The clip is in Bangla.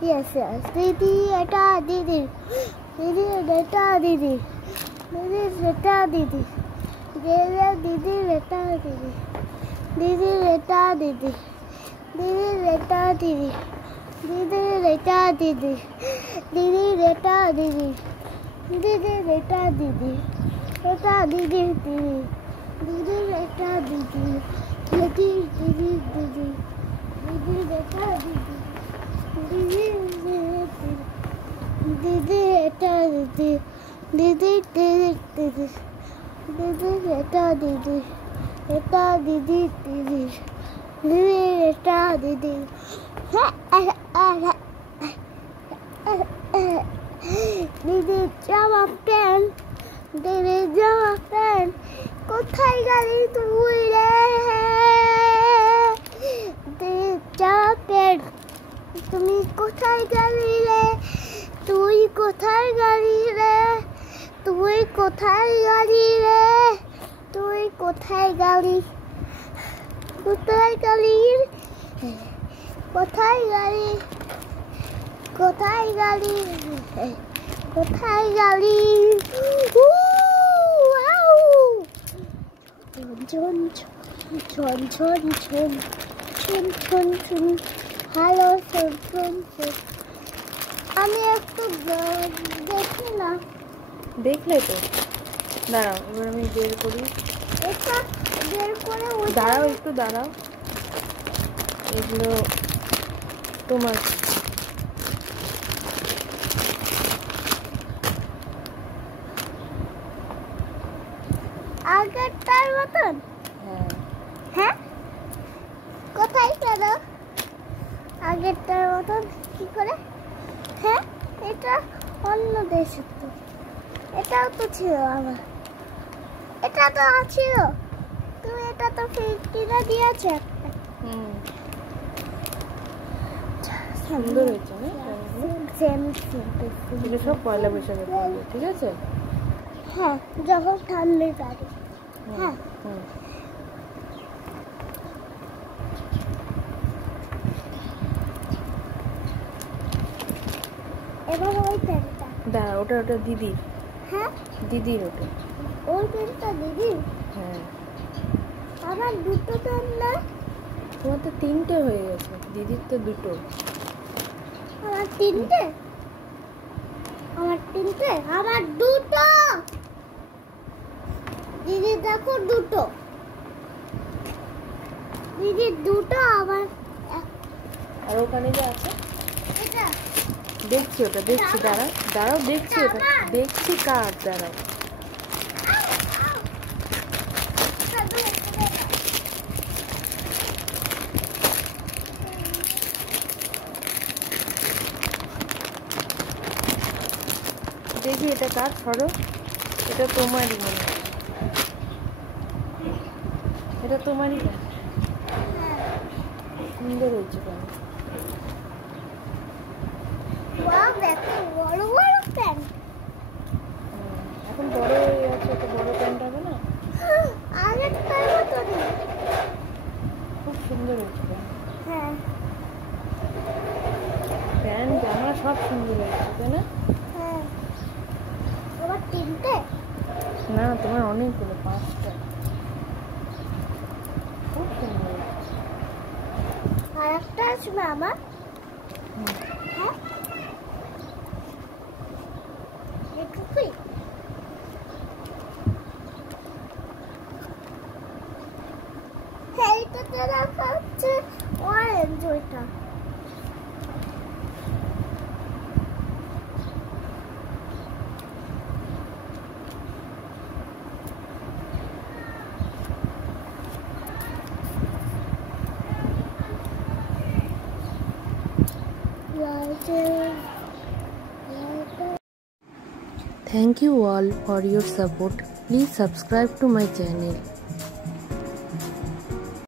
Yes, yes. Didi, eta didi. Didi, eta didi. Didi, eta didi. Didi, eta didi. Didi, eta didi. Didi, eta didi. Didi, eta didi. Didi, eta didi. Didi, eta didi. Eta didi, didi. Didi, eta didi. Didi, didi, didi. Didi, eta didi. Didi, eta didi. Didi, didi, didi. Didi, eta didi. Eta didi, didi. Didi, eta didi. Didi, জামা প্যান্ট। দিদি, জামা প্যান্ট। কোথায় গেলি তুই রে? দিদি, জামা প্যান্ট। তুমি কোথায় গেলি রে? তুই কোথায় গেলি রে? তুই কোথায় গেলি রে? তুই কোথায় গেলি? কোথায় গেলি? কোথায় গেলি? কোথায় গেলি? কোথায় গেলি? ঝন ঝন ঝন ঝন ঝন ঝন ঝন হ্যালো ঝন ঝন। আমি একটু দেখি না। দেখলে তো, দাঁড়াও এবার আমি বের করি। এটা বের করে দাঁড়াও, একটু দাঁড়াও। এগুলো তোমার। আগেরটার মতন? হ্যাঁ। হ্যাঁ, কোথায় গেল? আগেরটার মতন কি করে? হ্যাঁ, এটা অন্য দেশের তো। এটাও তো ছিল আমার। এটা তো ছিল। তুমি এটা তো কিনে দিয়েছো একটা। সুন্দর হয়েছে না? এগুলো সব পয়লা বৈশাখে পড়বে, ঠিক আছে? হ্যাঁ, যখন ঠান্ডা কাটে। হ্যাঁ। এবার ওই প্যান্টটা। দাঁড়া, ওটা দিদি। হ্যাঁ, দিদির ওটা। ওই প্যান্টটা দিদি? হ্যাঁ। আমার দুটো প্যান্ট না? তোমার তো তিনটে হয়ে গেছে, দিদির তো দুটো। আমার তিনটে? আমার তিনটে? আমার দুটো। দিদি দেখো, দুটো। দিদির দুটো, আমার আর ওখানে যে আছে এটা দেখছি, ওটা দেখছি। দাঁড়াও দেখছি, ওটা দেখছি কার। দাঁড়াও, দেখি এটা কার। সরো, এটা তোমারই মনে হয়। এটা তোমারই না? সুন্দর হয়েছে কেন? বড় বড় প্যান্ট। এখন বড় হয়ে গেছে, তো বড় প্যান্ট হবে না? আগেরটার মতনই। খুব সুন্দর হয়েছে হ্যাঁ, প্যান্ট জামা সব সুন্দর হয়েছে, তাই না? হ্যাঁ। আমার তিনটে? না, তোমার অনেকগুলো, 5টা। খুব সুন্দর। আর একটা আসবে আমার। হ্যাঁ, এটুকুই। এইটাতে রাখা হচ্ছে অরেঞ্জ, ওইটা। Thank you all for your support. Please subscribe to my channel.